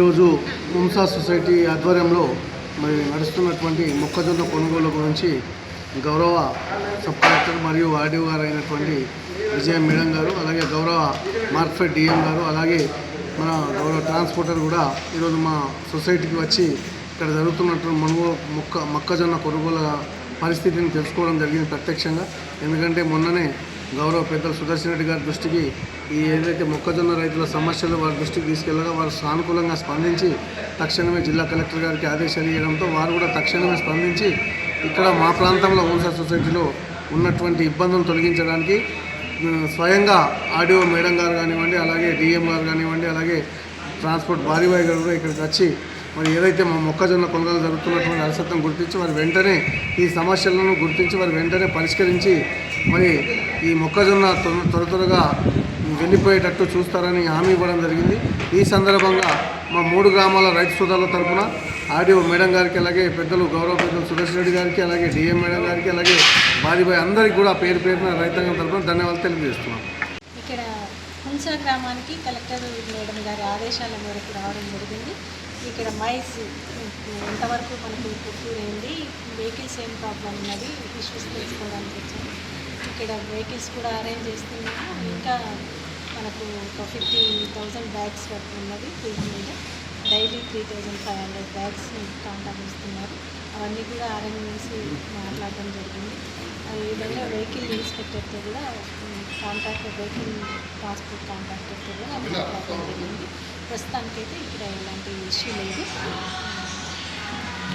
ఈరోజు ముంసా సొసైటీ ఆధ్వర్యంలో మరి నడుస్తున్నటువంటి మొక్కజొన్న కొనుగోలు గురించి గౌరవ సబ్ కలెక్టర్ మరియు ఆర్డీఓ గారు అయినటువంటి విజయ మేడం గారు, అలాగే గౌరవ మార్కెట్ డిఎం గారు, అలాగే మన గౌరవ ట్రాన్స్పోర్టర్ కూడా ఈరోజు మా సొసైటీకి వచ్చి ఇక్కడ జరుగుతున్నటువంటి మొక్కజొన్న కొనుగోలు పరిస్థితిని తెలుసుకోవడం జరిగింది ప్రత్యక్షంగా. ఎందుకంటే మొన్ననే గౌరవ పెద్దలు సుదర్శన్ రెడ్డి గారి దృష్టికి ఈ ఏదైతే మొక్కజొన్న రైతుల సమస్యలు వారి దృష్టికి తీసుకెళ్లగా వారు సానుకూలంగా స్పందించి తక్షణమే జిల్లా కలెక్టర్ గారికి ఆదేశాలు ఇవ్వడంతో వారు కూడా తక్షణమే స్పందించి ఇక్కడ మా ప్రాంతంలో ముంసా సొసైటీలో ఉన్నటువంటి ఇబ్బందులను తొలగించడానికి స్వయంగా ఆర్డీఓ మేడం గారు కానివ్వండి, అలాగే డిఎం గారు కానివ్వండి, అలాగే ట్రాన్స్పోర్ట్ భారీబాయ్ గారు కూడా ఇక్కడికి వచ్చి మరి ఏదైతే మా మొక్కజొన్న కొనుగోలు జరుగుతున్నటువంటి అలసత్వం గుర్తించి వారు వెంటనే ఈ సమస్యలను గుర్తించి వారు వెంటనే పరిష్కరించి మరి ఈ మొక్కజొన్న త్వరగా వెళ్ళిపోయేటట్టు చూస్తారని హామీ ఇవ్వడం జరిగింది. ఈ సందర్భంగా మా 3 గ్రామాల రైతు సోదరుల తరఫున ఆర్డీఓ మేడం గారికి, అలాగే గౌరవ పెద్దలు సుదర్శన్ రెడ్డి గారికి, అలాగే డిఎం మేడం గారికి, అలాగే బాడీబాయ్ అందరికీ కూడా పేరు పేరున రైతాంగం తరఫున ధన్యవాదాలు తెలియజేస్తున్నాం. ఇక్కడ హుంసా గ్రామానికి కలెక్టర్ మేడం గారి ఆదేశాల మేరకు రావడం జరిగింది. ఇక్కడ మైస్ ఎంతవరకు మనకు పూర్తయింది, వెహికల్స్ ఏం ప్రాబ్లం ఉన్నది ఇష్యూస్ తెలుసుకోవడానికి వచ్చాము. ఇక్కడ వెహికల్స్ కూడా అరేంజ్ చేస్తున్నాము. ఇంకా మనకు ఒక 50,000 బ్యాగ్స్ వరకు ఉన్నది ఫీల్డ్ మీద. డైలీ 3,500 బ్యాగ్స్ కాంటాక్ట్ ఇస్తున్నారు. అవన్నీ కూడా అరేంజ్ చేసి మాట్లాడడం జరిగింది. అదేవిధంగా వెహికల్ ఇన్స్పెక్టర్తో కూడా వెహికల్ ట్రాన్స్పోర్ట్ కాంట్రాక్టర్తో కూడా మాట్లాడడం జరిగింది. ప్రస్తుతానికైతే ఇక్కడ ఎలాంటి ఇష్యూ లేదు.